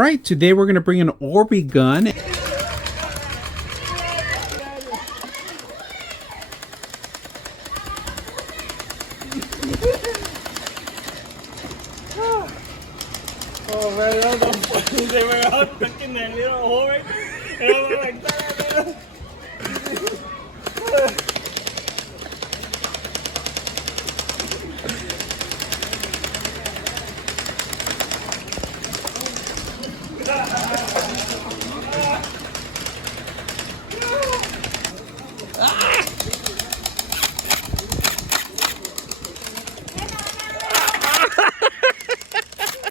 Alright, today we're going to bring an Orby gun. Oh man, they were out stuck in that little hole right there. And I was like, that,